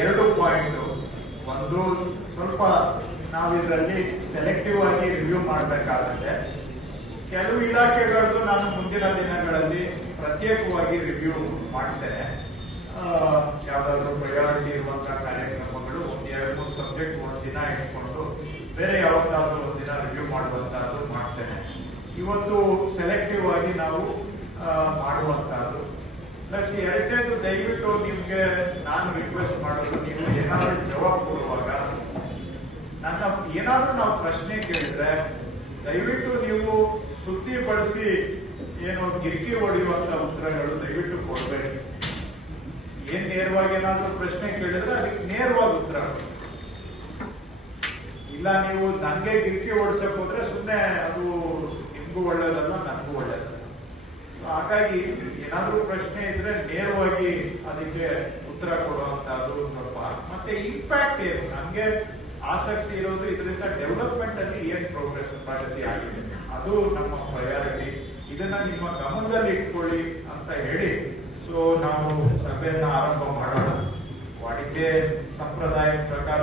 ಎರಡು ಪಾಯಿಂಟ್ ಒಂದು ಸ್ವಲ್ಪ ನಾವು ಇದರಲ್ಲಿ ಸೆಲೆಕ್ಟಿವ್ ಆಗಿ ರಿವ್ಯೂ ಮಾಡಬೇಕಾಗತ್ತೆ. ಕೆಲವು ಇಲಾಖೆಗಳದ್ದು ನಾನು ಮುಂದಿನ ದಿನಗಳಲ್ಲಿ ಪ್ರತ್ಯೇಕವಾಗಿ ರಿವ್ಯೂ ಮಾಡ್ತೇನೆ. ಯಾವುದಾದ್ರು ಪ್ರಯಾರಿಟಿ ಇರುವಂತಹ ಕಾರ್ಯಕ್ರಮಗಳು ಒಂದ್ ಎರಡು ಮೂರು ಸಬ್ಜೆಕ್ಟ್ ಒಂದು ದಿನ ಇಟ್ಕೊಂಡು ಬೇರೆ ಯಾವತ್ತಾದ್ರೂ ದಿನ ರಿವ್ಯೂ ಮಾಡುವಂತಹದ್ದು ಮಾಡ್ತೇನೆ. ಇವತ್ತು ಸೆಲೆಕ್ಟಿವ್ ಆಗಿ ನಾವು ಮಾಡುವಂತಹದ್ದು ಪ್ಲಸ್ ಎರಡನೇದು ದಯವಿಟ್ಟು ನಿಮ್ಗೆ ನಾನು ರಿಕ್ವೆಸ್ಟ್ ಏನಾದ್ರೂ ನಾವು ಪ್ರಶ್ನೆ ಕೇಳಿದ್ರೆ, ದಯವಿಟ್ಟು ನೀವು ಸುದ್ದಿ ಬಳಸಿ ಏನು ಕಿರಿಕಿ ಹೊಡೆಯುವಂತ ಉತ್ತರಗಳು ದಯವಿಟ್ಟು ಕೊಡಬೇಡಿ. ಏನ್ ನೇರವಾಗಿ ಏನಾದ್ರೂ ಪ್ರಶ್ನೆ ಕೇಳಿದ್ರೆ ಅದಕ್ಕೆ ನೇರವಾಗಿ ಉತ್ತರ. ಇಲ್ಲ, ನೀವು ನನಗೆ ಕಿರಿಕಿ ಓಡಿಸಕ್ ಹೋದ್ರೆ ಸುಮ್ಮನೆ ಅದು ನಿಮ್ಗೂ ಒಳ್ಳೇದಲ್ಲ, ನನಗೂ ಒಳ್ಳೇದಲ್ಲ. ಹಾಗಾಗಿ ಏನಾದ್ರೂ ಪ್ರಶ್ನೆ ಇದ್ರೆ ನೇರವಾಗಿ ಅದಕ್ಕೆ ಉತ್ತರ ಕೊಡುವಂತಹದ್ದು ಸ್ವಲ್ಪ ಮತ್ತೆ ಇಂಪ್ಯಾಕ್ಟ್ ಏನು? ನಮ್ಗೆ ಆಸಕ್ತಿ ಇರೋದು ಇದರಿಂದ ಡೆವಲಪ್ಮೆಂಟ್ ಅಲ್ಲಿ ಏನ್ ಪ್ರೋಗ್ರೆಸ್ ಪ್ರಗತಿ ಆಗಿದೆ. ಅದು ನಮ್ಮ ಪ್ರಯಾರಿಟಿ ಇದನ್ನ ನಿಮ್ಮ ಗಮನದಲ್ಲಿ ಇಟ್ಕೊಳ್ಳಿ ಅಂತ ಹೇಳಿ ಸೊ ನಾವು ಸಭೆಯನ್ನ ಆರಂಭ ಮಾಡೋಣ. ವಾಡಿಕೆ ಸಂಪ್ರದಾಯದ ಪ್ರಕಾರ